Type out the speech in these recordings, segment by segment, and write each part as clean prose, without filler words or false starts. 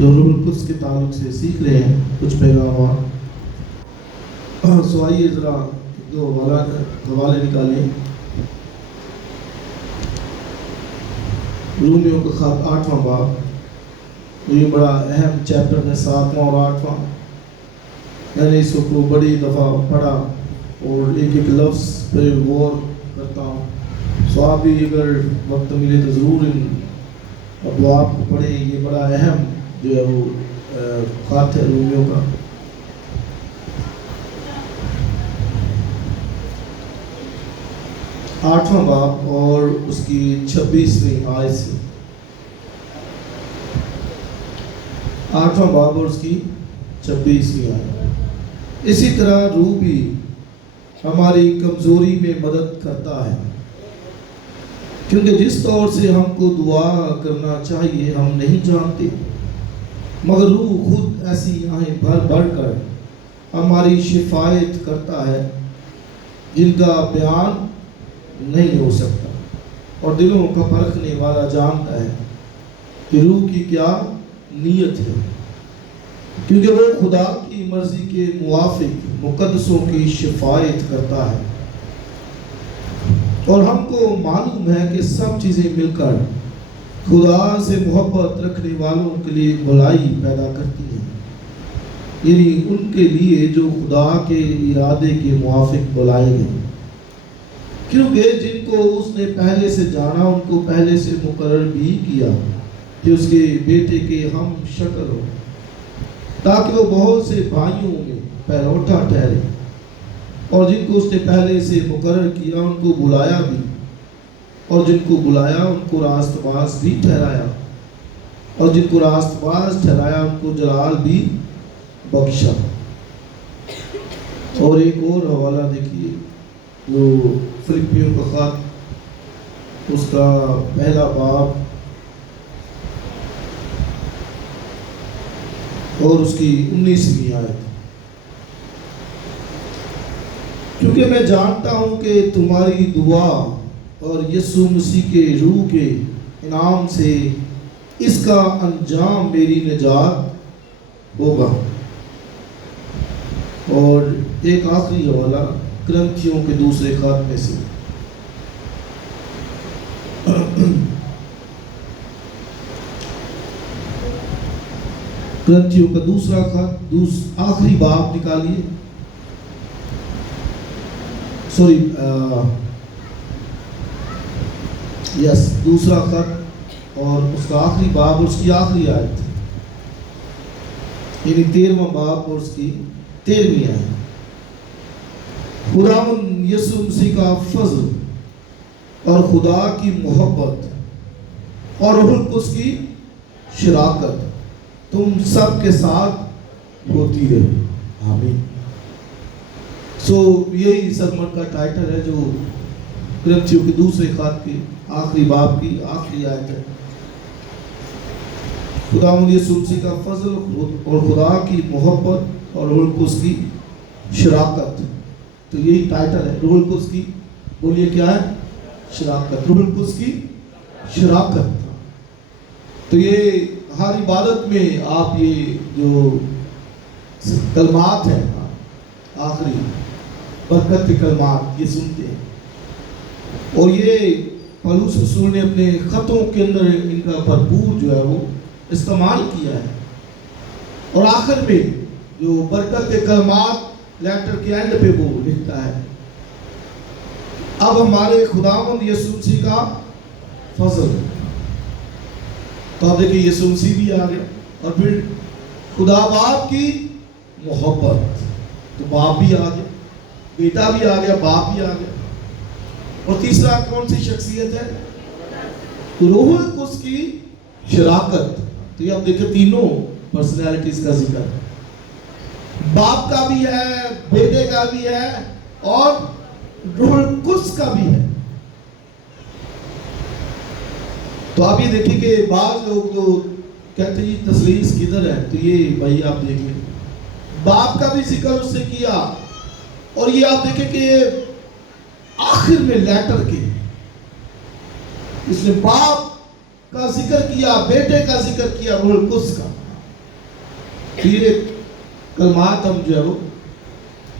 جو روح القدس کے تعلق سے سیکھ رہے ہیں کچھ پیغامات. سو آئیے ذرا دو حوالے نکالیے. رومیوں کا خط 8واں باب. یہ بڑا اہم چیپٹر ہے 7واں اور 8واں. میں نے اس کو بڑی دفعہ پڑھا اور ایک ایک لفظ پہ غور کرتا ہوں. سو آپ بھی اگر وقت ملے تو ضرور ان ابواب کو پڑھیں. یہ بڑا اہم جو ہے وہ خط ہے رومیوں کا. آٹھواں باب اور اس کی 26ویں آیت سے. 8واں باب اور اس کی 26ویں آیت. اسی طرح روح بھی ہماری کمزوری میں مدد کرتا ہے، کیونکہ جس طور سے ہم کو دعا کرنا چاہیے ہم نہیں جانتے، مگر روح خود ایسی آہیں بھر بھر کر ہماری شفاعت کرتا ہے جن کا بیان نہیں ہو سکتا، اور دلوں کا پرکھنے والا جانتا ہے کہ روح کی کیا نیت ہے، کیونکہ وہ خدا کی مرضی کے موافق مقدسوں کی شفاعت کرتا ہے. اور ہم کو معلوم ہے کہ سب چیزیں مل کر خدا سے محبت رکھنے والوں کے لیے بھلائی پیدا کرتی ہیں، یعنی ان کے لیے جو خدا کے ارادے کے موافق بلائے گئے، کیونکہ جن کو اس نے پہلے سے جانا ان کو پہلے سے مقرر بھی کیا کہ اس کے بیٹے کے ہم شکل ہو، تاکہ وہ بہت سے بھائیوں میں پہلوٹا ٹھہرے. اور جن کو اس نے پہلے سے مقرر کیا ان کو بلایا بھی، اور جن کو بلایا ان کو راست باز بھی ٹھہرایا، اور جن کو راست باز ٹھہرایا ان کو جلال بھی بخشا. اور ایک اور حوالہ دیکھیے جو فلپیوں کا خط اس کا پہلا باب اور اس کی 19ویں آیت. کیونکہ میں جانتا ہوں کہ تمہاری دعا اور یسوع مسیح کے روح کے انعام سے اس کا انجام میری نجات ہوگا. اور ایک آخری حوالہ کرنتھیوں کے دوسرے خط میں سے. کرنتھیوں کا دوسرا خط آخری باب نکالیے. دوسرا خط اور اس کا آخری باب اور اس کی آخری آیت، یعنی 13واں باب اور اس کی 13ویں آیت. خداوند یسوع مسیح کا فضل اور خدا کی محبت اور روح القدس کی شراکت تم سب کے ساتھ ہوتی رہے. آمین. یہی سرمن کا ٹائٹل ہے جو کرنتھیوں کے دوسرے خط کے آخری باب کی آخری آیت ہے. خداوند یسوع مسیح کا فضل اور خدا کی محبت اور روح القدس کی شراکت. تو یہی ٹائٹل ہے روح القدس کی. بولیے کیا ہے؟ شراکت. روح القدس کی شراکت. تو یہ ہر عبادت میں آپ یہ جو کلمات ہیں آخری برکت کے کلمات یہ سنتے ہیں، اور یہ پولس رسول نے اپنے خطوں کے اندر ان کا بھرپور جو ہے وہ استعمال کیا ہے. اور آخر میں جو برکت کے کلمات لیٹر کے اینڈ پہ وہ لکھتا ہے اب ہمارے خداوند یسوع مسیح کا فضل. تو آپ دیکھیں یسوع مسیح بھی آ گیا، اور پھر خدا باپ کی محبت. تو باپ بھی آ گیا، بیٹا بھی آ گیا، باپ بھی آ گیا. اور تیسرا کون سی شخصیت ہے؟ روح القدس کی شراکت. تو یہ آپ دیکھیں تینوں پرسنالٹیز کا ذکر، باپ کا بھی ہے، بیٹے کا بھی ہے، اور روح القدس کا بھی ہے. تو آپ یہ دیکھیں کہ بعض لوگ جو کہتے ہیں تثلیث کدھر ہے، تو یہ بھائی آپ دیکھ لیں باپ کا بھی ذکر اس سے کیا، اور یہ آپ دیکھیں کہ آخر میں لیٹر کے اس نے باپ کا ذکر کیا، بیٹے کا ذکر کیا، روح القدس کا. یہ کلمات ہم جو ہے وہ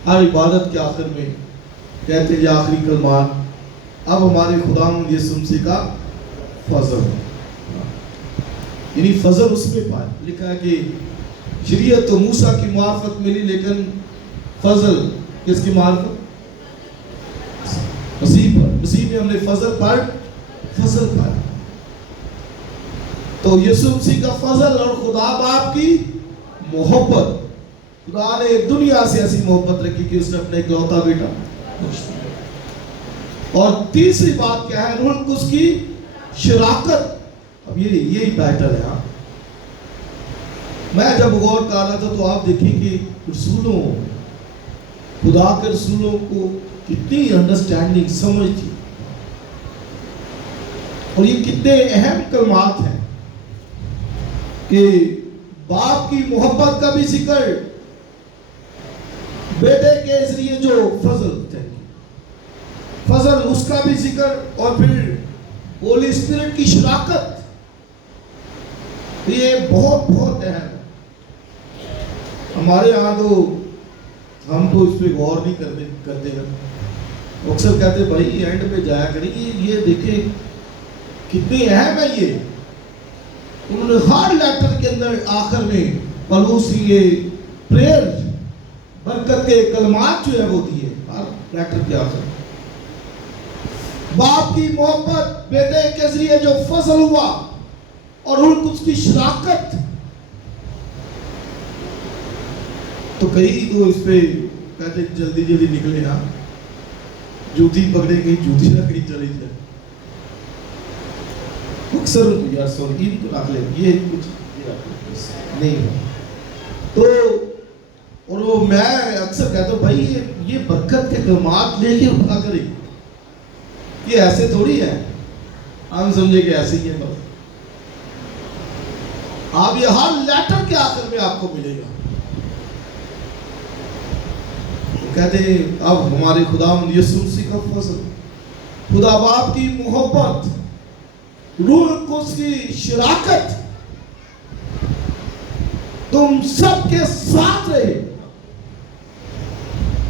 ہر عبادت کے آخر میں کہتے ہیں، یہ آخری کلمات اب ہمارے خداوند یسوع مسیح کا فضل ہے، یعنی فضل اس میں پائے لکھا ہے کہ شریعت تو موسیٰ کی معرفت ملی، لیکن فضل کس کی معرفت؟ مسیح پر، مسیح میں ہم نے فضل پایا۔ تو یسوع مسیح کا فضل اور خدا باپ کی محبت، خدا نے دنیا سے ایسی محبت رکھی کہ اس نے اپنے اکلوتا بیٹا، اور تیسری بات کیا ہے؟ روح القدس کی شراکت۔ اب یہی ٹائٹل ہے۔ میں جب غور کر رہا تھا تو آپ دیکھیں کہ رسولوں، خدا کے رسولوں کو کتنی انڈرسٹینڈنگ، سمجھ تھی، اور یہ کتنے اہم کلمات ہیں کہ باپ کی محبت کا بھی ذکر، بیٹے کے ذریعے جو فضل اس کا بھی ذکر، اور پھر ہولی اسپرٹ کی شراکت، یہ بہت بہت اہم ہے۔ ہمارے یہاں تو ہم تو اس پہ غور نہیں کرتے ہیں، اکثر کہتے بھائی اینڈ پہ جایا کریں، یہ دیکھیں کتنی اہم ہے یہ۔ انہوں نے ہر لیٹر کے اندر آخر میں پلوس یہ پریئر، برکت کے کلمات جو ہے وہ دیے ہر لیٹر کے آخر۔ باپ کی محبت، بیٹے کے ذریعے جو فضل ہوا، اور روح القدس کی شراکت۔ تو کئی تو اس پہ کہتے جلدی جلدی نکلے نا، جوتی پکڑے گئی، جوتی نہ کہیں چلی جائے، اکثر یار سوری ان کو رکھ لے، یہ کچھ نہیں ہے۔ تو اور وہ میں اکثر کہتا ہوں بھائی یہ برکت کے کلمات لے کے اٹھا کرے، یہ ایسے تھوڑی ہے ہم سمجھے کہ ایسے ہی ہے بس۔ آپ یہ ہر لیٹر کے آخر میں آپ کو ملے گا۔ کہتے ہیں اب ہمارے خداوند یسوع مسیح کا فضل، خدا باپ کی محبت، روح القدس کی شراکت تم سب کے ساتھ رہے۔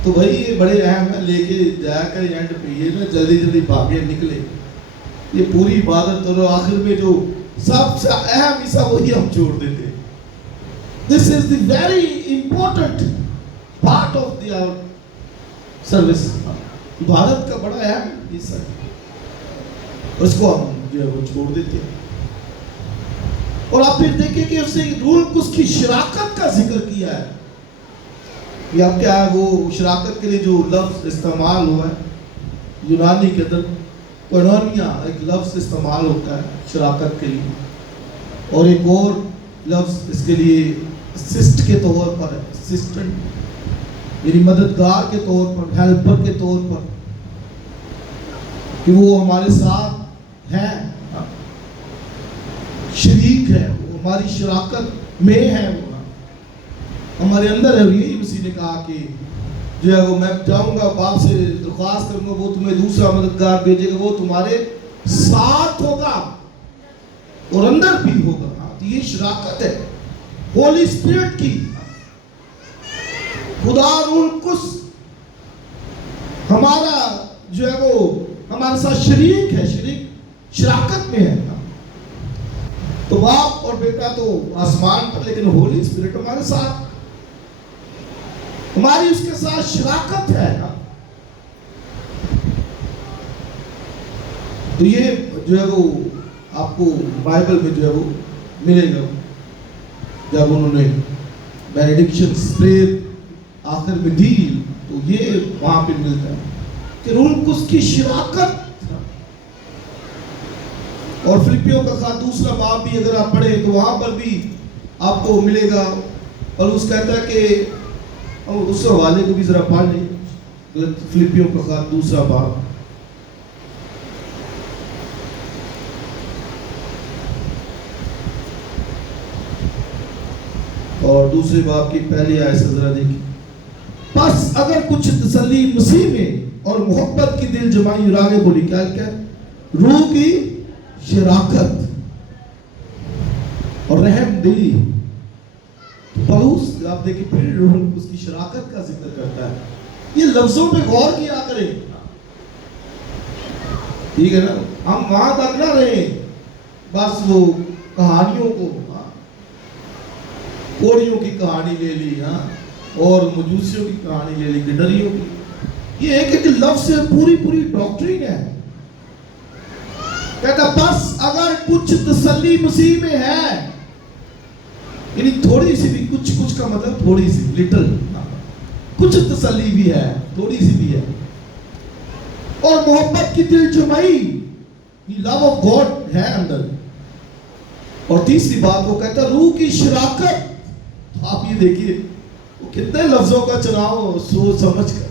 تو بھائی یہ بڑے اہم ہے، لے کے جایا کریں اینڈ پہ، یہ نا جلدی جلدی بھاگے نکلے، یہ پوری عبادت اور آخر میں جو سب سے اہم حصہ وہی ہم چھوڑ دیتے۔ This is the very important part of the service۔ عبادت کا بڑا اہم حصہ ہے، اس کو ہم جو ہے وہ چھوڑ دیتے ہیں۔ اور آپ پھر دیکھیں کہ اس نے روح القدس کی شراکت کا ذکر کیا ہے۔ یہ اب کیا ہے، وہ شراکت کے لیے جو لفظ استعمال ہوا ہے یونانی کے اندر کوئنونیا، ایک لفظ استعمال ہوتا ہے شراکت کے لیے، اور ایک اور لفظ اس کے لیے اسسٹ کے طور پر ہے، اسسٹنٹ، یعنی مددگار کے طور پر، ہیلپر کے طور پر، کہ وہ ہمارے ساتھ ہے، شریک ہے، وہ ہماری شراکت میں ہے، وہ ہمارے اندر ہے۔ یہی مسیح نے کہا کہ جو ہے وہ میں جاؤں گا باپ سے درخواست کروں گا، وہ تمہیں دوسرا مددگار بھیجے گا، وہ تمہارے ساتھ ہوگا اور اندر بھی ہوگا۔ تو یہ شراکت ہے ہولی اسپرٹ کی۔ خدا روح القدس ہمارا جو ہے وہ ہمارے ساتھ شریک ہے، شراکت میں ہے۔ تو باپ اور بیٹا تو آسمان پر، لیکن ہولی اسپرٹ ہمارے ساتھ، ہماری اس کے ساتھ شراکت ہے نا۔ تو یہ جو ہے وہ آپ کو بائبل میں جو ہے وہ ملے گا، جب انہوں نے بینیڈکشن پریئر آخر میں دی تو یہ وہاں پہ ملتا ہے کہ روح القدس کی شراکت۔ اور فلپیوں کا خط دوسرا باب بھی اگر آپ پڑھیں تو وہاں پر بھی آپ کو ملے گا، اور اس کہتا ہے کہ اس حوالے کو بھی ذرا پڑھ لیں، فلپیوں کا خط دوسرا باب، اور دوسرے باب کی پہلی آیت سے ذرا دیکھیں۔ پس اگر کچھ تسلی مسیح میں اور محبت کی دل جمائی، اور آگے بولی کیا روح کی شراکت اور رحم دلی पौलुस आप देखिए फिर रूह उसकी शराकत का जिक्र करता है। ये लफ्जों पे गौर किया करें, ठीक है ना। हम वहां तक ना रहे बस वो कहानियों को, कोड़ियों की कहानी ले ली, और मजूसियों की कहानी ले ली, गिडरियों की। ये एक लफ्ज से पूरी पूरी डॉक्ट्रिन है। कहता बस अगर कुछ तसल्ली मसीह में है, यानी थोड़ी सी भी, कुछ का मतलब थोड़ी सी, लिटिल, कुछ तसल्ली भी है, थोड़ी सी भी है, और मोहब्बत की दिल जमाई, लव ऑफ गॉड है अंदर। और तीसरी बात वो कहता रूह की शराकत। आप ये देखिए वो कितने लफ्जों का चुनाव सोच समझ कर,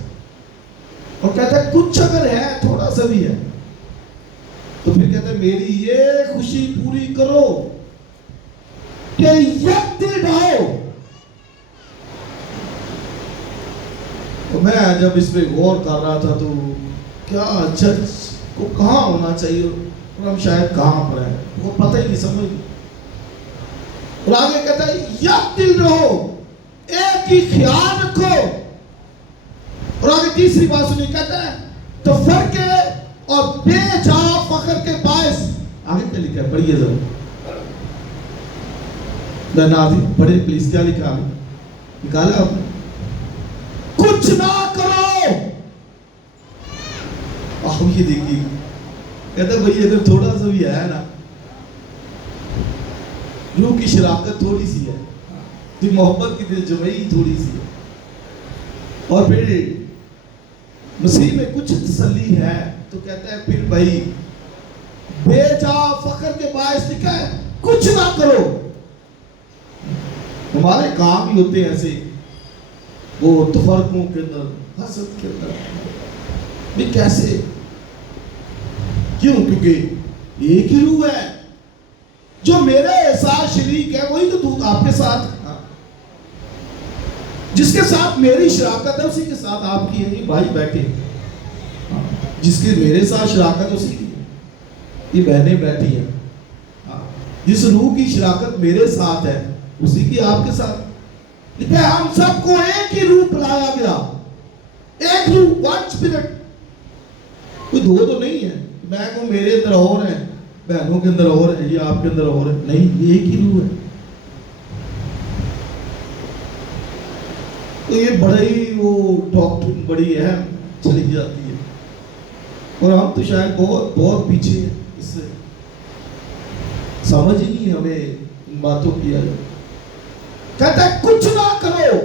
और कहता है कुछ अगर है, थोड़ा सा भी है, तो फिर कहता है मेरी ये खुशी पूरी करो कि एक दिल रहो। तो मैं जब इस पे गौर कर रहा था तो क्या चर्च को कहाँ होना चाहिए और हम शायद कहाँ पर है वो पता ही नहीं, समझ। और आगे कहता है एक दिल रहो, एक ही ख्याल रखो। और आगे तीसरी बात सुनिए, कहता है तो फर्क और बेजा फख्र के बायस। आगे क्या लिखा है, पढ़िए जरा नाज़रीन, पढ़े प्लीज। क्या लिखा है, निकाला आपने? कुछ ना करो। आप ये देखिए, कहता है भाई अगर थोड़ा सा भी है ना, रूह की शराकत थोड़ी सी है, तो मोहब्बत की दिल जमाई थोड़ी सी है, और फिर मसीह में कुछ तसल्ली है, तो कहता है फिर भाई बेजा फख्र के बायस लिखा है कुछ ना करो। हमारे काम ही होते हैं ऐसे, वो तफरकों के अंदर, हसद के अंदर, भी कैसे, क्यों? क्योंकि एक ही रूह है, जो मेरे साथ शरीक है वही तो दूध आपके साथ, जिसके साथ मेरी शराकत है उसी के साथ आपकी है। भाई बैठे, जिसके मेरे साथ शराकत उसी की, ये बहनें बैठी है, जिस रूह की शराकत मेरे साथ है उसी की आपके साथ। लिखा है हम सबको एक ही रूह पिलाया गया, एक रूह, वन स्पिरिट। कोई दो तो नहीं है, मैं को मेरे अंदर और है, बहनों के अंदर और है, ये आपके अंदर और है, नहीं, ये एक ही रूह है। तो ये बड़ा ही वो डॉक्ट्रिन बड़ी अहम चली जाती है, और हम तो शायद बहुत बहुत पीछे हैं, इससे समझ ही नहीं हमें इन बातों की। कहता है कुछ ना करो,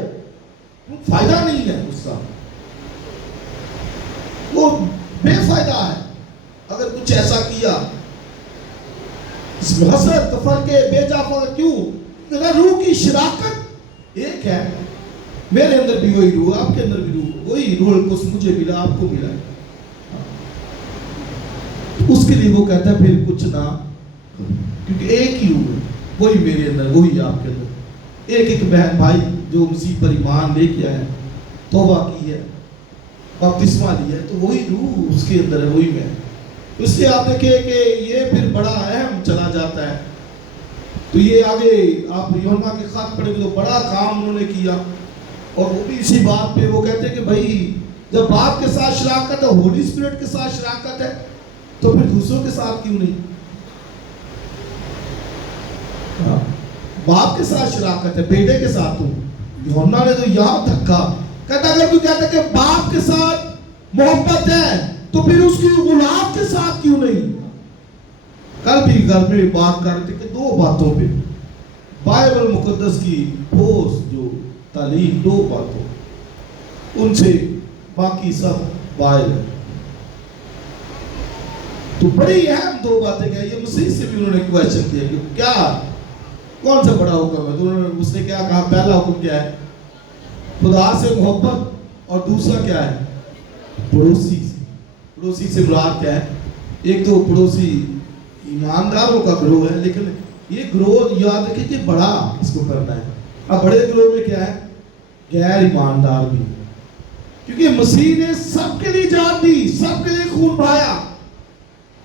फायदा नहीं है उसका, वो बेफायदा है अगर कुछ ऐसा किया। हसद तफरके बेजा फख्र, क्यों? रूह की शराकत एक है, मेरे अंदर भी वही रूह, आपके अंदर भी रूह, वही रूह को मुझे मिला, आपको मिला, उसके लिए वो कहता है फिर कुछ ना, क्योंकि एक ही रूह है, वही मेरे अंदर, वही आपके अंदर। एक एक बहन भाई जो मसीह पर ईमान लेके आए, तौबा की है, बपतिस्मा लिया है, तो वही रूह उसके अंदर है, वही मैं। इसलिए आप देखिए कि ये फिर बड़ा अहम चला जाता है। तो ये आगे आप यूहन्ना के खत पढ़ेंगे तो बड़ा काम उन्होंने किया, और वो भी इसी बात पे वो कहते हैं कि भाई जब बाप के साथ शराकत है, होली स्पिरिट के साथ शराकत है, तो फिर दूसरों के साथ क्यों नहीं? बाप के साथ शराकत है, बेटे के साथ। तो यूहन्ना ने तो यहाँ तक कहा, कहता अगर कोई कहता कि बाप के साथ मोहब्बत है तो फिर उसकी गुलाम के साथ क्यों नहीं? कल भी घर में बात कर रहे थे कि दो बातों पे बाइबल मुकद्दस की ठोस जो तालीम, दो बातों, उनसे बाकी सब बाइबल। तो बड़ी अहम दो बातें क्या, ये मसीह से भी उन्होंने क्वेश्चन किया कि क्या, कौन सा बड़ा हुक्म है? तो उन्होंने, उसने क्या कहा, पहला हुक्म क्या है? खुदा से मोहब्बत, और दूसरा क्या है? पड़ोसी से। पड़ोसी से मुराद क्या है? एक तो पड़ोसी ईमानदारों का ग्रोह है, लेकिन ये ग्रोह याद रखिए कि बड़ा इसको करना है। अब बड़े ग्रोह में क्या है? गैर ईमानदार भी, क्योंकि मसीह ने सबके लिए जान दी, सबके लिए खून बहाया,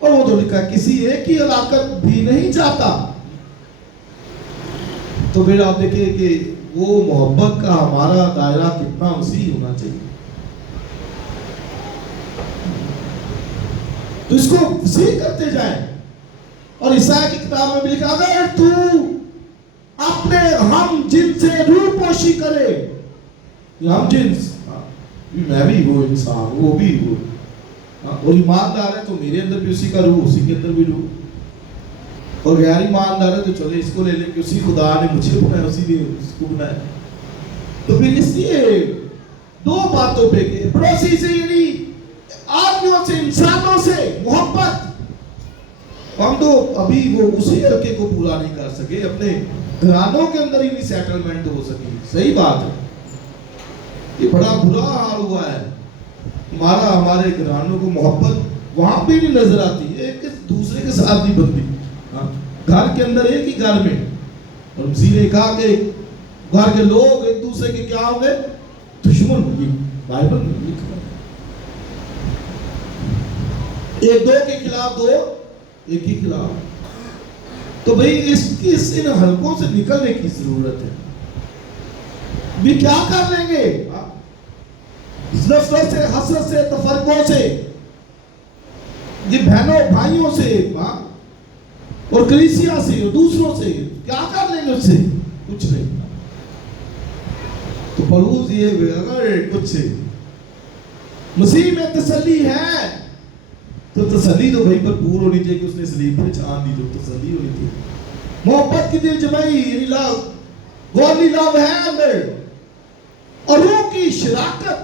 और वो तो लिखा किसी एक की हलाकत भी नहीं चाहता। تو پھر آپ دیکھیں کہ وہ محبت کا ہمارا دائرہ کتنا وسیع ہونا چاہیے. تو اس کو وسیع کرتے جائیں. اور عیسائی کی کتاب میں بھی لکھا اگر تو اپنے ہم جنس سے روح پوشی کرے, ہم جنس میں بھی وہ انسان وہ بھی وہ اور ایماندار ہے تو میرے اندر بھی اسی کا روح, اسی کے اندر بھی روح, اور غیر ایماندار ہے تو چلے اس کو لے لیں کہ اسی خدا نے مجھے بنایا اسی نے اس کو بنایا. تو پھر اس لیے دو باتوں پہ کہ پڑوسی سے یعنی آدمیوں سے انسانوں سے محبت, ہم تو ابھی وہ اسی حلقے کو پورا نہیں کر سکے, اپنے گھرانوں کے اندر ہی نہیں سیٹلمنٹ ہو سکی. صحیح بات ہے, یہ بڑا برا حال ہوا ہے ہمارا, ہمارے گھرانوں کو محبت وہاں پہ نہیں نظر آتی, ایک دوسرے کے ساتھ نہیں بنتی. گھر کے اندر ایک ہی گھر میں, اور مسیح نے کہا کہ گھر کے لوگ ایک دوسرے کے کیا ہوں گے دشمن. یہ بائبل میں لکھا ہے, ایک دو کے خلاف دو ایک ہی خلاف. تو بھئی اس ان حلقوں سے نکلنے کی ضرورت ہے. بھی کیا کر لیں گے نفرت سے, حسرت سے, تفرقوں سے, یہ بہنوں بھائیوں سے اور کلیسیا سے اور دوسروں سے کیا کر لیں گے, اس سے کچھ نہیں. تو پولس یہ اگر کچھ مسیح میں تسلی ہے تو تسلی تو بھائی بھرپور ہونی چاہیے کہ اس نے صلیب پہ جان دی, جو تسلی ہونی چاہیے. محبت کی دل جمعی یعنی لو, گودلی لو ہے اندر اور روح کی شراکت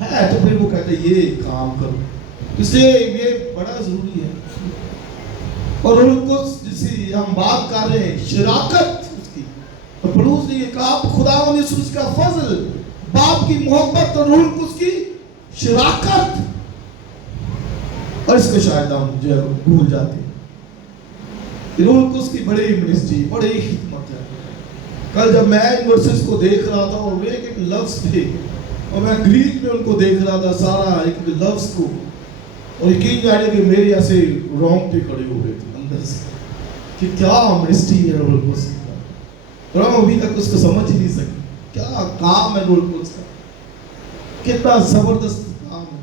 ہے, تو پھر وہ کہتے ہیں یہ کام کرو. اس لیے یہ بڑا ضروری ہے. اور روح القدس جسی ہم بات کر رہے ہیں شراکت اس کی, اور پولس نے یہ کہا خداوند یسوع کا فضل, باپ کی محبت اور روح القدس کی شراکت. اور اس کو شاید ہم جو بھول جاتے ہیں. روح القدس کی بڑی منسٹری, بڑی خدمت ہے. کل جب میں ان ورسز کو دیکھ رہا تھا اور ایک ایک لفظ تھے, اور میں گریک میں ان کو دیکھ رہا تھا سارا ایک لفظ کو, اور یقین جانے کہ میرے ایسے رونگ پہ کھڑے ہو گئے تھے اندر سے کہ کیا منسٹری ہے روح القدس کا. اور ہم ابھی تک اس کو سمجھ ہی نہیں سکے کیا کام ہے روح القدس کا, کتنا زبردست کام ہے.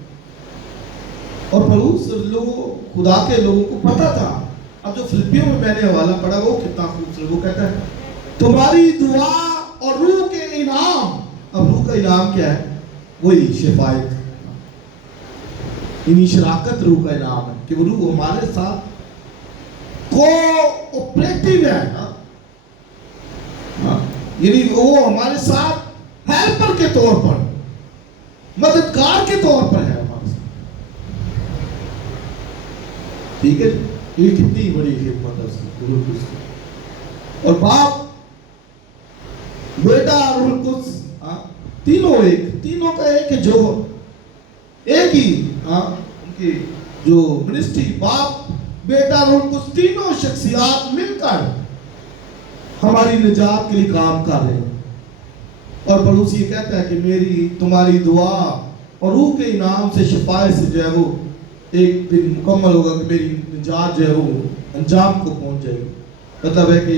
اور پولس لوگوں خدا کے لوگوں کو پتا تھا. اب جو فلپیوں میں نے حوالہ پڑھا وہ کتنا خوبصورت, وہ کہتا ہے تمہاری دعا اور روح کے انعام. اب روح کا انعام کیا ہے, وہی شفایت, یعنی شراکت روح کا انعام ہے کہ وہ روح ہمارے ساتھ کوآپریٹیو ہے, یعنی وہ ہمارے ساتھ ہیلپر کے طور پر, مددگار کے طور پر ہے ہمارے ساتھ. ٹھیک ہے, یہ کتنی بڑی خدمت ہے اس کی. اور باپ, بیٹا, روح القدس تینوں ایک, تینوں کا ایک ہے جو ایک ہی ان کی جو منسٹری, باپ, بیٹا, روح القدس, تینوں شخصیات مل کر ہماری نجات کے لیے کام کر رہے ہیں. اور پولس یہ کہتا ہے کہ میری تمہاری دعا اور روح کے انعام سے شفاعت سے جو ہے وہ ایک دن مکمل ہوگا کہ میری نجات جو ہے وہ انجام کو پہنچ جائے گی. مطلب ہے کہ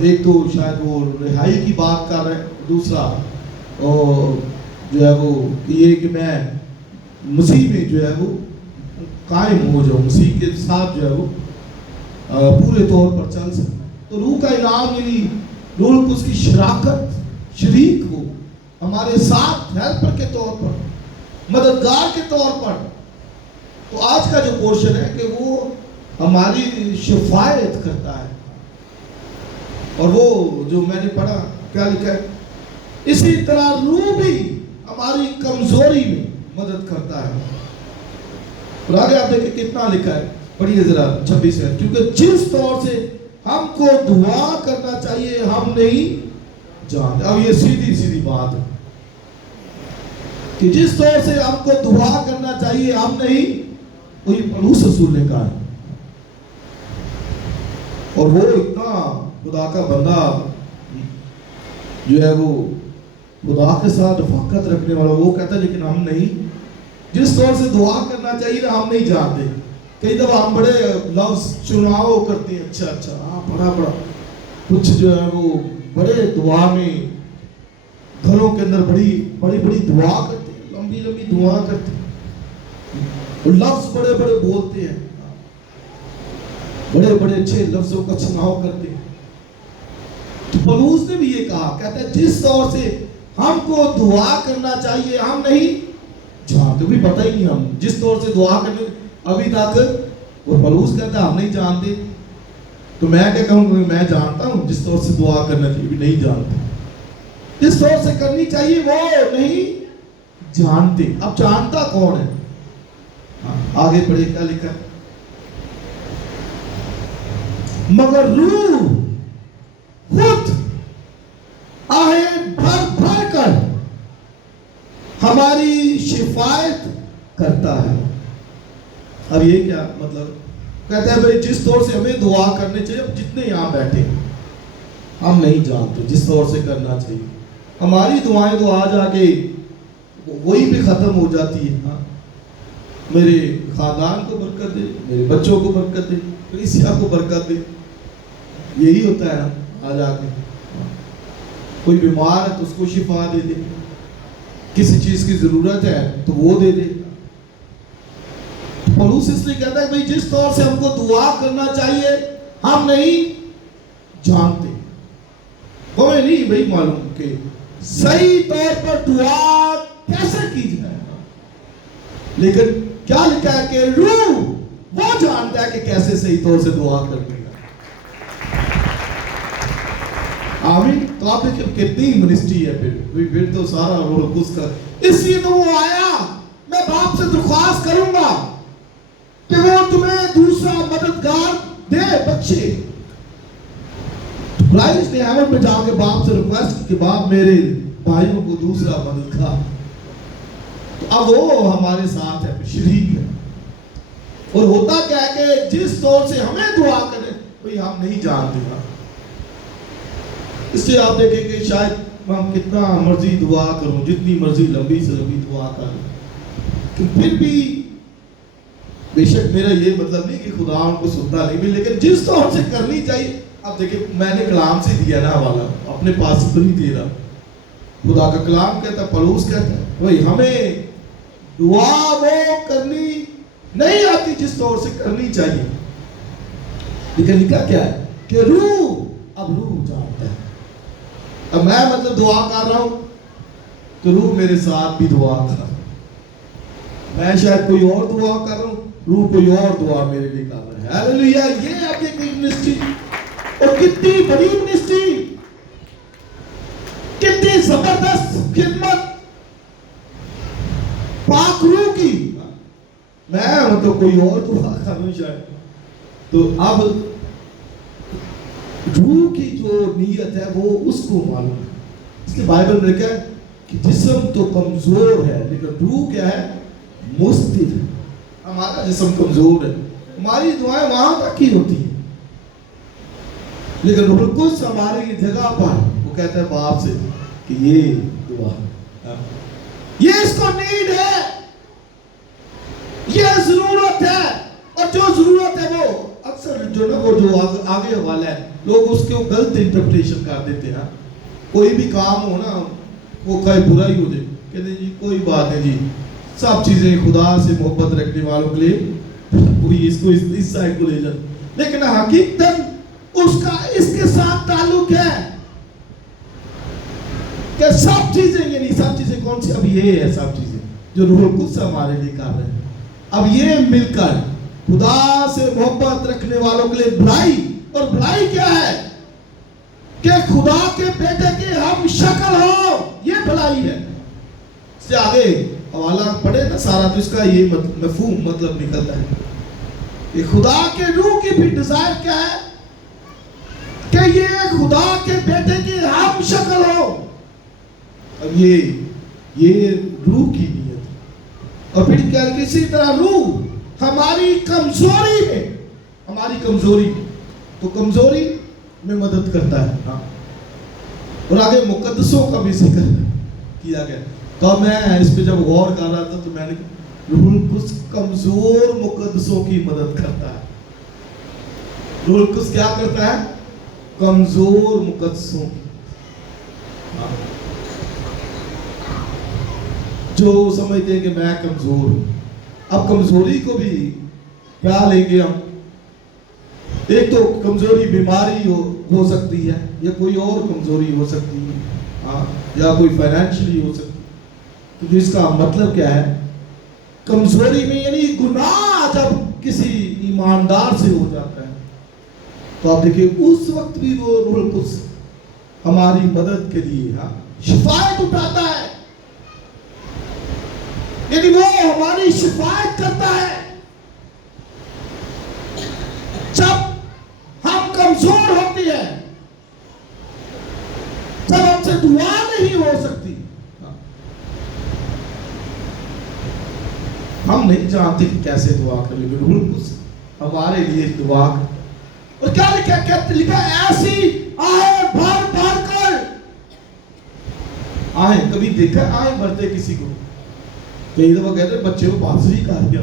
ایک تو شاید وہ رہائی کی بات کر رہے ہیں, دوسرا جو ہے وہ یہ کہ میں مسیح میں جو ہے وہ قائم ہو جاؤں, مسیح کے ساتھ جو ہے وہ پورے طور پر چل سکوں. تو روح کا انعام یعنی روح القدس کی شراکت, شریک ہو ہمارے ساتھ, ہیلپر کے طور پر, مددگار کے طور پر. تو آج کا جو پورشن ہے کہ وہ ہماری شفاعت کرتا ہے. اور وہ جو میں نے پڑھا کیا لکھا ہے, اسی طرح روح بھی ہماری کمزوری میں مدد کرتا ہے. اور آگے آپ دیکھیں کتنا لکھا ہے, پڑھیے ذرا 26 ہے, کیونکہ جس طور سے ہم کو دعا کرنا چاہیے ہم نہیں جانتے. اب یہ سیدھی سیدھی بات ہے کہ جس طور سے ہم کو دعا کرنا چاہیے ہم نہیں, وہی پولس رسول نے کہا ہے. اور وہ اتنا خدا کا بندہ جو ہے وہ خدا کے ساتھ رفاقت رکھنے والا, وہ کہتا ہے لیکن ہم نہیں, جس طور سے دعا کرنا چاہیے نا ہم نہیں جانتے. کئی دفعہ ہم بڑے لفظ چناؤ کرتے ہیں, اچھا اچھا ہاں بڑا بڑا कुछ जो है वो बड़े दुआ में घरों के अंदर बड़ी बड़ी दुआ करते हैं, लंबी लंबी दुआ करते हैं और लफ्ज बड़े बड़े बोलते हैं, बड़े बड़े अच्छे लफ्जों का चुनाव करते हैं। तो पौलुस ने भी ये कहा, कहता है जिस तौर से हमको दुआ करना चाहिए हम नहीं जानते, भी पता ही नहीं हम जिस तौर से दुआ करने अभी तक, वो पौलुस कहता है हम नहीं जानते। तो मैं क्या कहूँगा, मैं जानता हूँ जिस तौर से दुआ करना चाहिए भी नहीं जानते, जिस तौर से करनी चाहिए वो नहीं जानते। अब जानता कौन है? आगे पढ़े क्या लिखा है, मगर रूह खुद आहें भर भर कर हमारी शिफायत करता है। अब ये क्या मतलब? कहता है भाई जिस तौर से हमें दुआ करनी चाहिए, अब जितने यहाँ बैठे हम नहीं जानते जिस तौर से करना चाहिए, हमारी दुआएं तो आज आके वही भी खत्म हो जाती है। हाँ, मेरे खानदान को बरकत दे, मेरे बच्चों को बरकत दे, कलीसिया को बरकत दे, यही होता है ना आज आके। कोई बीमार है तो उसको शिफा दे दे, किसी चीज की जरूरत है तो वो दे दे। पौलुस इसलिए कहता है भाई जिस तौर से हमको दुआ करना चाहिए हम नहीं जानते, हमें नहीं भाई मालूम कि सही तौर पर दुआ कैसे की जाए। लेकिन क्या लिखा है कि रूह वो जानता है कि कैसे सही तौर से दुआ करनी है। आमीन। तो आप देखिए कितनी मिनिस्ट्री है, फिर तो सारा वो उसका, इसलिए तो वो आया। मैं बाप से दरख्वास्त करूंगा कि वो तुम्हें दूसरा मददगार दे बच्चे। क्राइस्ट ने हेवन में जाके बाप से रिक्वेस्ट कि बाप मेरे भाइयों को दूसरा मददगार। तो अब वो हमारे साथ है, शरीक है। और होता क्या है कि जिस तौर से हमें दुआ करें भाई हम नहीं जानते ना, इसलिए आप देखेंगे शायद हम कितना मर्जी दुआ करूं, जितनी मर्जी लंबी से लंबी दुआ करूं, तो फिर भी बेशक मेरा ये मतलब नहीं कि खुदा उनको सुनता नहीं, लेकिन जिस तौर से करनी चाहिए। अब देखिए मैंने कलाम से दिया ना हवाला, अपने पास तो नहीं दे रहा, खुदा का कलाम कहता है, पौलुस कहता है भाई हमें दुआ वो करनी नहीं आती जिस तौर से करनी चाहिए। लेकिन लिखा क्या है कि रूह, अब रूह जानता है। अब मैं मतलब दुआ कर रहा हूं तो रूह मेरे साथ भी दुआ कर रहा है। मैं शायद कोई और दुआ कर रहा हूं, रूह कोई और दुआ मेरे लिए कर रहा है। हालेलुया। ये आपकी मिनिस्ट्री, और कितनी बड़ी मिनिस्ट्री, कितनी जबरदस्त खिदमत पाक रूह की। मैं मतलब कोई और दुआ कर रहा हूं शायद, तो अब रूह की जो नीयत है वो उसको मालूम है। इसलिए बाइबल में लिखा है कि जिस्म तो कमजोर है लेकिन रूह क्या है, मुस्तिद है। हमारा जिस्म कमजोर है, हमारी दुआएं वहां तक ही होती है, लेकिन रूह कुछ हमारी जगह पर वो कहता है बाप से कि ये दुआ, ये इसको नीड है, ये जरूरत है। और जो जरूरत है वो अक्सर जो ना वो जो आगे वाला है लोग उसके गलत इंटरप्रिटेशन कर देते हैं। कोई भी काम हो ना वो कहीं बुरा ही हो जाए, कहते जी कोई बात नहीं जी, सब चीजें खुदा से मोहब्बत रखने वालों के लिए कोई इसको इस साइड को ले जाए, लेकिन हकीकतन उसका इसके साथ ताल्लुक है कि सब चीजें, यानी सब चीजें कौन सी, अब ये है सब चीजें जो रूह कुछ हमारे लिए कर रहे हैं। अब ये मिलकर खुदा से मोहब्बत रखने वालों के लिए भलाई, और भलाई क्या है कि खुदा के बेटे की हम शक्ल हो, ये भलाई है। इससे आगे हवाला पढ़े ना सारा, तो इसका ये मफहूम मतलब निकलता है कि खुदा के रूह की भी डिजायर क्या है कि ये खुदा के बेटे की हम शक्ल हो। अब ये रूह की नीयत। और फिर क्या किसी तरह रूह हमारी कमजोरी में, हमारी कमजोरी तो कमजोरी में मदद करता है। हाँ। और आगे मुकद्दसों का भी जिक्र किया गया। तो मैं इस पे जब गौर कर रहा था तो मैंने रूह कुछ कमजोर मुकद्दसों की मदद करता है। रूह कुछ क्या करता है, कमजोर मुकद्दसों की, जो समझते हैं कि मैं कमजोर हूं। अब कमजोरी को भी क्या लेंगे हम? एक तो कमजोरी बीमारी हो सकती है, या कोई और कमजोरी हो सकती है, या कोई फाइनेंशियली हो सकती है। तो इसका मतलब क्या है? कमजोरी में यानी गुनाह जब किसी ईमानदार से हो जाता है, तो आप देखिए उस वक्त भी वो रूह कुद्स हमारी मदद के लिए शिफायत उठाता है, यानी वो हमारी शिफायत करता है। जब हम कमजोर होते हैं, जब हमसे दुआ नहीं हो सकती, हम नहीं जानते कि कैसे दुआ करें, रूह कुद्स हमारे लिए दुआ कर। और क्या लिखा? क्या लिखा? ऐसी आहे भर भर कर। आहे कभी देखा आहे भरते किसी को? कई दफा कहते बच्चे को बांसुरी का दिया,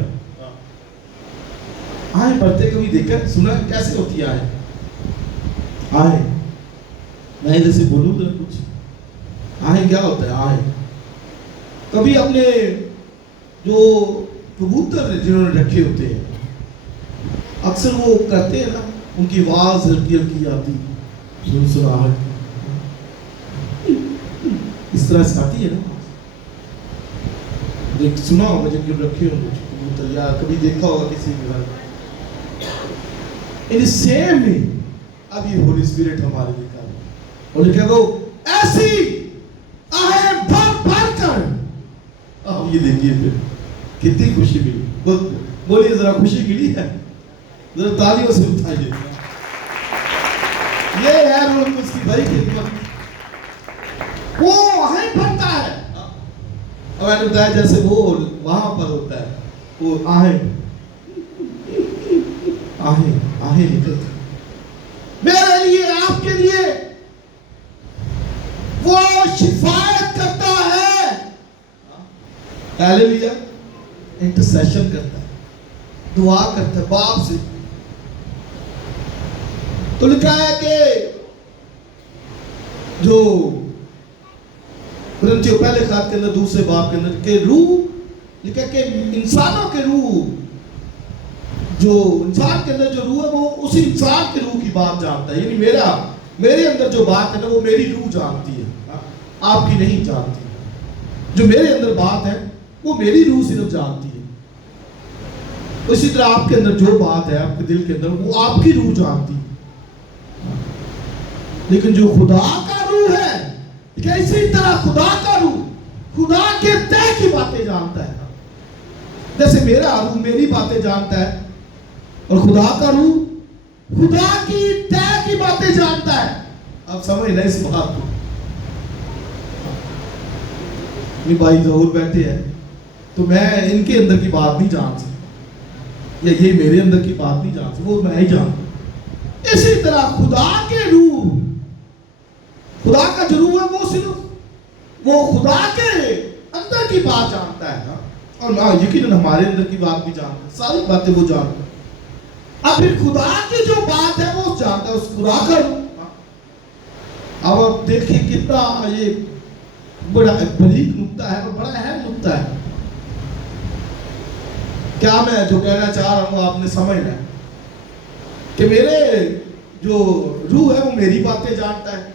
आहे भरते कभी देखा सुना? कैसे होती है आहे? आहे मैं इधर से बोलूं तो कुछ आहे क्या होता है? आहे कभी अपने जो कबूतर जिन्होंने रखे होते हैं, अक्सर वो करते हैं ना, उनकी आवाज हल्की हल्की आती, सुनसुनाहट इस तरह से आती है ना। देख सुना होगा जब जब रखे होंगे कबूतर, या कभी देखा होगा किसी के घर। इन सेम ही अब ये होली स्पिरिट हमारे लिए कर और लिखा वो ऐसी आहे भर भर कर। अब ये देखिए फिर कितनी खुशी मिली। बोलिए जरा, खुशी मिली है? जरा तालियों से उठाइए। ये है रूह कुद्स की बड़ी खिदमत, वो आहे भरता है। अब मैंने बताया जैसे वो वहां पर होता है, वो आहे आहे आहे निकलता मेरे लिए, आपके लिए वो शिफायत करता है। हालेलुया, इंटरसेशन करता है, दुआ करता है बाप से। तो लिखा है कि जो कुरिन्थियों पहले खात के अंदर दूसरे बाब के अंदर के रूह लिखा कि इंसानों के रूह, जो इंसान के अंदर जो रूह है वो उसी इंसान के रूह की बात जानता है। यानी मेरे अंदर जो बात है ना वो मेरी रूह जानती है, आपकी नहीं जानती। जो मेरे अंदर बात है वो मेरी रूह सिर्फ जानती है। उसी तरह आपके अंदर जो बात है आपके दिल के अंदर वो आपकी रूह जानती है। लेकिन जो खुदा का रूह है, इसी तरह खुदा का रूह खुदा के तय की बातें जानता है। जैसे मेरा रूह मेरी बातें जानता है, और खुदा का रूह खुदा की तय की बातें जानता है। आप समझ लें इस बात को। मेरे भाई जरूर बैठे हैं, तो मैं इनके अंदर की बात नहीं जान सकता, या ये मेरे अंदर की बात नहीं जान सकता, वो मैं ही जानता। इसी तरह खुदा के रूह, खुदा का जो रूह है वो सिर्फ वो खुदा के अंदर की बात जानता है ना, और ना यकीनन हमारे अंदर की बात भी जानता है, सारी बातें वो जानता है। अब फिर खुदा की जो बात है वो जानता है, उस खुदा का रूह। अब आप देखिए कितना ये बड़ा बरीक नुक्ता है और बड़ा अहम नुक्ता है। क्या मैं जो कहना चाह रहा हूं आपने समझना है कि मेरे जो रूह है वो मेरी बातें जानता है,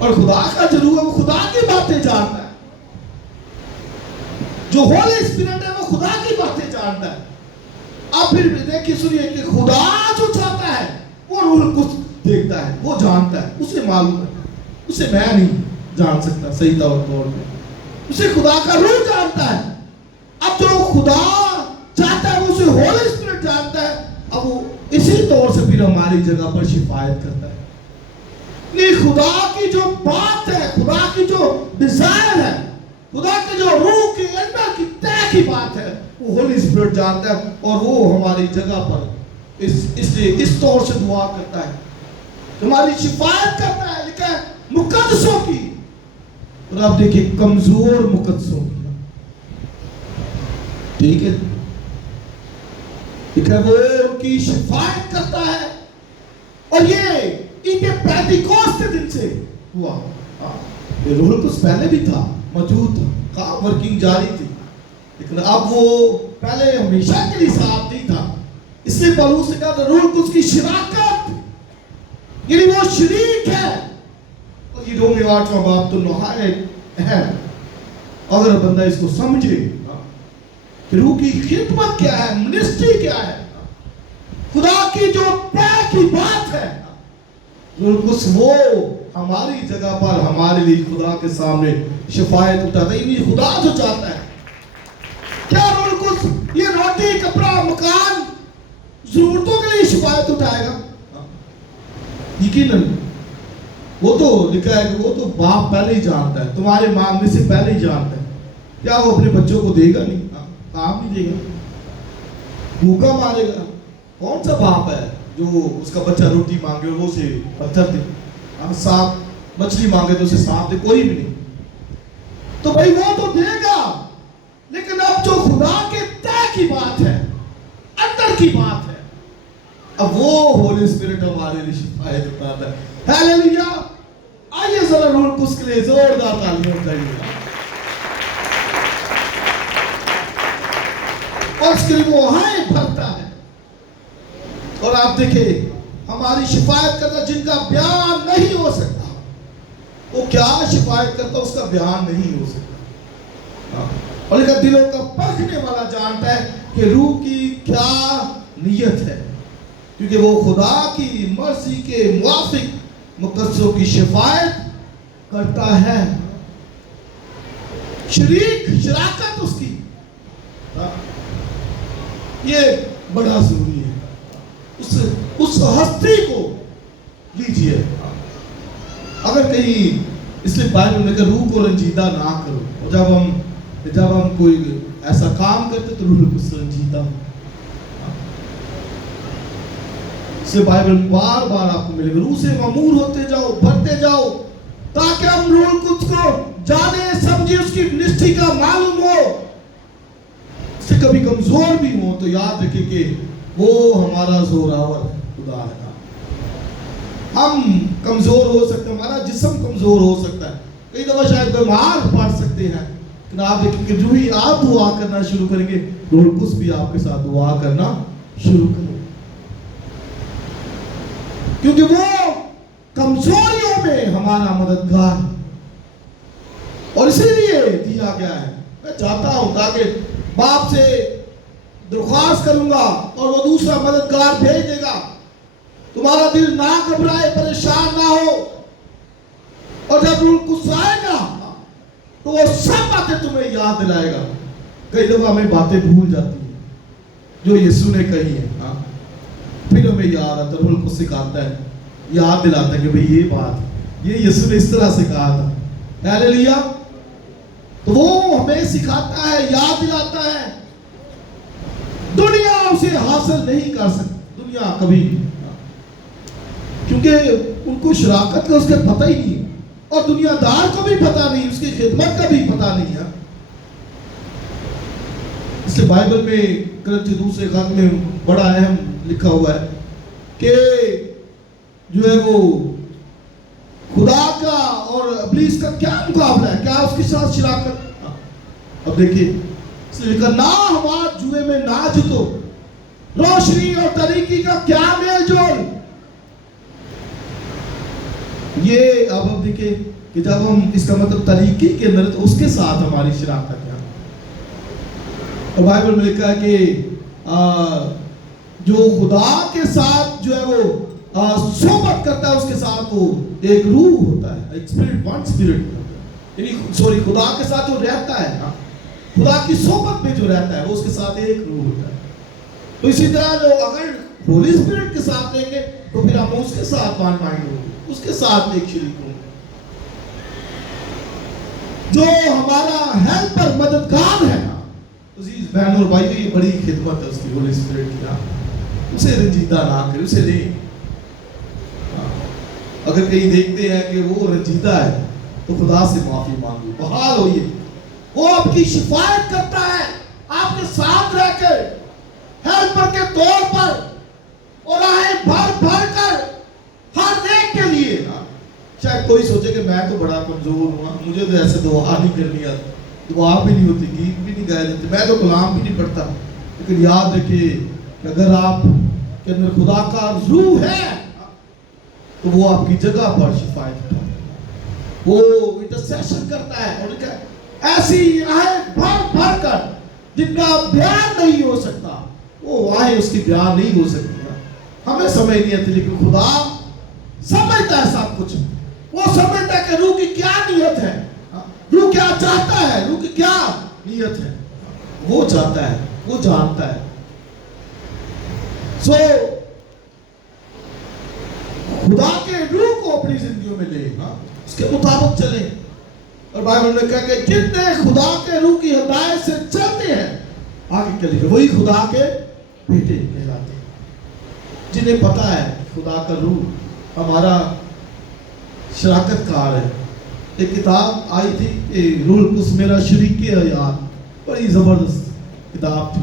और खुदा का जो रूह है वो खुदा की बातें जानता है। जो होली स्पिरिट है वो खुदा की बातें जानता है। अब फिर देखिए सुनिए कि खुदा जो चाहता है वो रूह कुछ देखता है, वो जानता है, उसे मालूम है, उसे मैं नहीं जान सकता सही तौर पे, उसे खुदा का रूह जानता है। अब जो खुदा चाहता है वो उसे होली स्पिरिट जानता है। अब वो इसी तौर से फिर हमारी जगह पर शिफायत करता है। नहीं, खुदा की जो बात है, खुदा की जो डिजायर है, खुदा के जो रूह के अंदर की तय की बात है वो होली स्पिरिट जानता है, और वो हमारी जगह पर इस तौर से दुआ करता है, हमारी शिफायत करता है। लिखा है मुकद्दसों की, और आप देखिए कमजोर मुकद्दसों की, ठीक है, लिखा है वो उनकी शिफायत करता है। और ये इनके पेंटिकोस्ट के दिन से हुआ। ये रूह कुछ पहले भी था, मौजूद था, काम वर्किंग जारी थी, लेकिन अब वो पहले हमेशा के लिए साथ नहीं था। इसलिए पौलुस ने कहा रूह कुछ की शराकत, यानी वो शरीक है। और ये रोमियो 8वां बाब तो नहायत है, अगर बंदा इसको समझे कि रूह की खिदमत क्या है, मिनिस्ट्री क्या है, खुदा की जो तय की बात है, रूह कुछ वो हमारी जगह पर हमारे लिए खुदा के सामने शिफायत उठाता है। ये खुदा जो चाहता है, क्या रूह कुछ ये रोटी कपड़ा मकान जरूरतों के लिए शिफायत उठाएगा? यकीनन वो तो लिखा है कि वो तो बाप पहले ही जानता है, तुम्हारे मांगने से पहले ही जानता है। क्या वो अपने बच्चों को देगा नहीं? काम नहीं देगा, भूखा मारेगा? कौन सा बाप है जो उसका बच्चा रोटी मांगे और वो उसे पत्थर दे? सांप मछली मांगे तो उसे सांप दे? कोई भी नहीं। तो भाई वो तो देगा, लेकिन अब जो खुदा के तय की बात है, अंदर की बात है, अब वो होली स्पिरिट हमारे लिए शिफायत उठाता है। हालेलुया! आइए जरा रूह कुछ के लिए जोरदार तालियां बजाइए। और उसके लिए वो हाय भरता है। और आप देखें, हमारी शिफायत करता जिनका बयान नहीं हो सकता, वो क्या शिफायत करता उसका बयान नहीं हो सकता। और लेकिन दिलों का परखने वाला जानता है कि रूह की क्या नियत है, क्योंकि वो खुदा की मर्जी के मुवाफिक मुकद्दसों की शिफायत करता है। शराकत उसकी, ये बड़ा जरूरी है। उस हस्ती को लीजिए। अगर कहीं, इसलिए बाइबल में रूह को रंजीदा ना करो। और जब हम कोई ऐसा काम करते तो रूह को रंजीदा, से बाइबल बार बार आपको मिलेगा। रूह से मामूर होते जाओ, भरते जाओ, ताकि हम रूह कुछ को जाने समझे, उसकी निष्ठा का मालूम हो। से कभी कमजोर भी हो तो याद रखें कि वो हमारा जोरावर खुदा है। हम कमजोर हो सकते हैं, हमारा जिस्म कमजोर हो सकता है, कई दफा शायद बीमार पड़ सकते हैं, लेकिन आप देखें कि जो ही आप दुआ करना शुरू करेंगे, रूह कुछ भी आपके साथ दुआ करना शुरू करेंगे, क्योंकि वो कमजोरियों में हमारा मददगार। और इसीलिए दिया गया है। मैं चाहता हूं ताकि बाप से दरख्वास्त करूंगा और वो दूसरा मददगार भेज देगा, तुम्हारा दिल ना घबराए, परेशान ना हो। और जब रूह कुछ आएगा तो वो सब बातें तुम्हें याद दिलाएगा। कई दफा हमें बातें भूल जाती हैं जो यीशु ने कही है, फिर हमें याद आता है, रूह को सिखाता है, याद दिलाता है कि भाई ये बात, ये यीशु ने इस तरह से कहा था। हालेलुया! तो वो हमें सिखाता है, याद दिलाता है। दुनिया उसे हासिल नहीं कर सकती, दुनिया कभी नहीं, क्योंकि उनको शराकत का उसका पता ही नहीं, और दुनियादार को भी पता नहीं, उसकी खिदमत का भी पता नहीं है। इसलिए बाइबल में करंती दूसरे खत में बड़ा अहम लिखा हुआ है कि जो है वो खुदा का और इब्लीस का क्या मुकाबला है, क्या उसके साथ शराकत। अब देखिए, इसलिए लिखा ना हमार जुए में ना जुतो, रोशनी और तरीकी का क्या मेल जोल। ये अब देखिए कि जब हम, इसका मतलब तरीकी के अंदर, तो उसके साथ हमारी शराकत है। और बाइबल में लिखा है कि जो खुदा के साथ जो है वो सोबत करता है, उसके साथ वो एक रूह होता है, एक स्पिरिट, वन स्पिरिट, यानी सॉरी, खुदा के साथ जो रहता है, खुदा की सोबत में जो रहता है, वो उसके साथ एक रूह होता है। तो इसी तरह जो अगर होली स्पिरिट के साथ रहेंगे तो फिर हम उसके साथ वन माइंड होंगे, उसके साथ एक शरीक होंगे। जो हमारा हेल्पर, मददगार है, बहन और भाई, ये बड़ी खिदमत है उसकी, होली स्पिरिट की। उसे रंजीदा ना करें, उसे नहीं। अगर कहीं देखते हैं कि वो रंजीदा है तो खुदा से माफी मांगिए, बहाल होइए। वो आपकी शिफायत करता है, आपके साथ रहकर हेल्पर के तौर पर, और आए भर भर कर हर एक के شاید کوئی سوچے کہ میں تو بڑا کمزور ہوں، مجھے تو ایسے دعا نہیں کرنی آتی، دعا بھی نہیں ہوتی، گیت بھی نہیں گائے جاتے، میں تو کلام بھی نہیں پڑھتا. لیکن یاد رکھیے کہ اگر آپ کے اندر خدا کا روح ہے تو وہ آپ کی جگہ پر شفایت اٹھاتا ہے، وہ انٹرسیشن کرتا ہے، اور ایسی آہیں بھر بھر کر جن کا بیان نہیں ہو سکتا، وہ آہیں اس کی بیان نہیں ہو سکتی. ہمیں سمجھ نہیں آتی، لیکن خدا سمجھتا ہے سب کچھ. وہ سمجھتا ہے کہ روح کی کیا نیت ہے، روح کیا چاہتا ہے، روح کی کیا نیت ہے، وہ چاہتا ہے، وہ جانتا ہے. سو خدا کے روح کو اپنی زندگیوں میں لے، اس کے مطابق چلیں. اور بائبل میں کہا کہ جتنے خدا کے روح کی ہدایت سے چلتے ہیں آگے چلے گا وہی خدا کے بیٹے کہلاتے ہیں. جنہیں پتا ہے خدا کا روح ہمارا شراکت کار ہے. ایک کتاب آئی تھی کہ روح القدس میرا شریک حیات، بڑی زبردست کتاب تھی،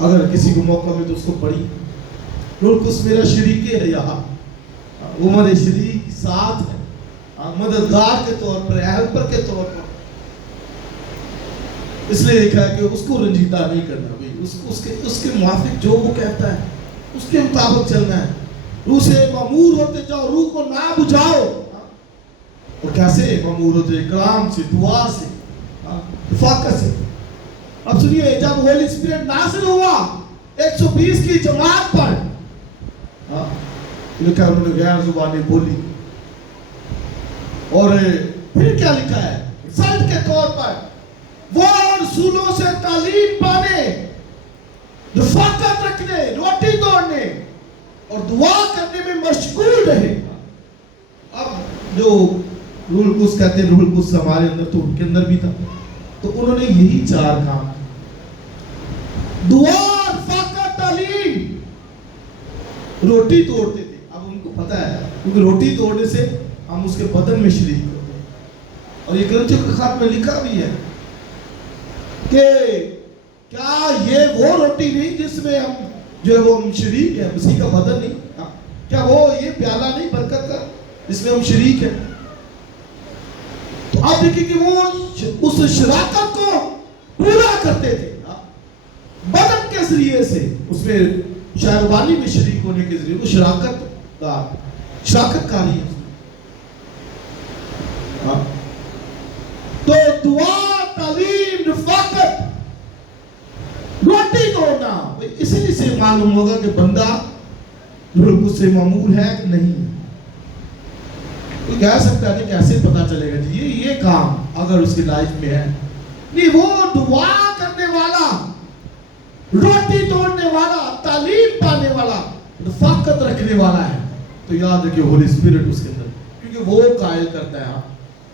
اگر کسی کو موقع میں تو اس کو پڑھی. روح القدس میرا شریک حیات، وہ ہمارے شریک ساتھ ہے، مددگار کے طور پر، ہیلپر کے طور پر. اس لیے لکھا ہے کہ اس کو رنجیدہ نہیں کرنا، اس کے موافق جو وہ کہتا ہے اس کے مطابق چلنا ہے. روح سے مامور ہوتے جاؤ، روح کو نہ بجھاؤ. اور کیسے مامور ہوتے؟ کلام سے، دعا سے، رفاقت سے. اب سنیے، جب ہولی اسپرٹ نازل ہوا 120 کی جماعت پر، لکھا ہے انہوں نے غیر زبانیں بولی. اور پھر کیا لکھا ہے؟ رزلٹ کے طور پر وہ رسولوں سے تعلیم پانے، رفاقت رکھنے، روٹی توڑنے اور دعا کرنے میں مشغول رہے. اب جو روح القدس کہتے ہیں روح القدس ہمارے اندر، تو ان کے اندر بھی تھا، تو انہوں نے یہی 4 کام: دعا، رفاقت، تعلیم. روٹی توڑتے تھے. اب ان کو پتا ہے کیونکہ روٹی توڑنے سے ہم اس کے بدن میں شریک ہوتے ہیں. اور یہ گلتیوں کے خط میں لکھا بھی ہے کہ کیا یہ وہ روٹی نہیں جس میں ہم جو ہے وہ ہم شریک ہیں، مسیح کا بدن نہیں؟ کیا وہ یہ پیالہ نہیں برکت کا جس میں ہم شریک ہیں؟ تو آپ دیکھیں کہ وہ اس شراکت کو پورا کرتے تھے بدن کے ذریعے سے، اس میں شہروانی میں شریک ہونے کے ذریعے. وہ شراکت کاری ہے. تو دعا، تعلیم، رفاقت، روٹی توڑنا، اسی سے معلوم ہوگا کہ بندہ روح القدس سے معمور ہے کہ نہیں. کوئی کہہ سکتا ہے کہ کیسے پتا چلے گا جی یہ کام اگر اس کی لائف میں ہے؟ نہیں، وہ دعا کرنے والا، روٹی توڑنے والا، تعلیم پانے والا، رفاقت رکھنے والا ہے. تو یاد رکھیے ہولی اسپرٹ اس کے اندر، کیونکہ وہ قائل کرتا ہے،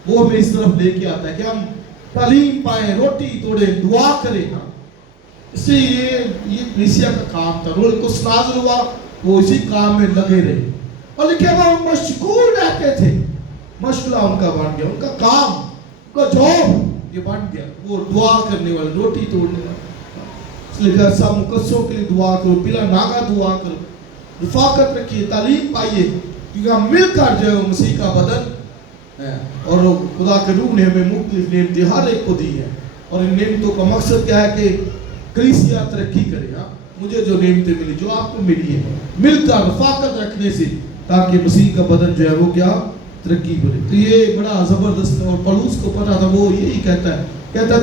وہ ہمیں اس طرف لے کے آتا ہے کہ ہم تعلیم پائیں، روٹی توڑیں، دعا کریں. اس سے یہ کلیسیا کا کام تھا. روح القدس نازل ہوا، وہ اسی کام میں لگے رہے. اور لکھے وہ مشغول رہتے تھے. مشغلہ ان کا بن گیا، ان کا کام، ان کا جاب یہ بن گیا. وہ دعا کرنے والے، روٹی توڑنے والے. اس لیے سب مقدسوں کے لیے دعا کرو، بلا ناغہ دعا کرو، رفاقت رکھیے، تعلیم پائیے، کیونکہ ہم مل کر جو ہے مسیح کا بدن ہے. اور خدا کے روح نے ہمیں مختلف نعمتیں ہر ایک کو دی ہے. اور ان نعمتوں کا مقصد کیا ہے کہ کلیسیا ترقی کرے. مجھے جو نعمتیں ملی، جو آپ کو ملی ہے، مل کر رفاقت رکھنے سے، تاکہ مسیح کا بدن جو ہے وہ کیا ترقی کرے. تو یہ بڑا زبردست ہے. اور پولس کو پتا تھا، وہ یہی کہتا ہے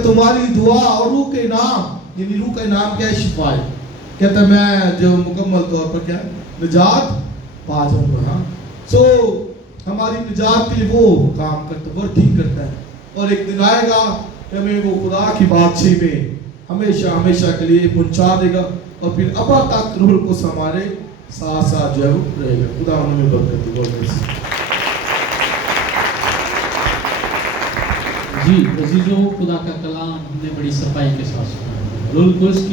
تمہاری دعا اور روح کے انعام، یعنی روح کا انعام کیا ہے؟ شفایت. کہتا ہے میں جو مکمل طور پر کیا نجات پا جاؤں گا. سو ہماری نجات کے لیے وہ کام کرتا ہے، وہ ٹھیک کرتا ہے. اور ایک دن آئے گا کہ ہمیں وہ خدا کی بادشاہی میں ہمیشہ ہمیشہ کے لیے پہنچا دے گا. اور پھر ابد تک روح القدس ہمارے ساتھ ساتھ جو ہے وہ رہے گا. خدا ہمیں برکت دے. جی عزیزوں، خدا کا کلام ہم نے بڑی صفائی کے ساتھ سنا. روح القدس کی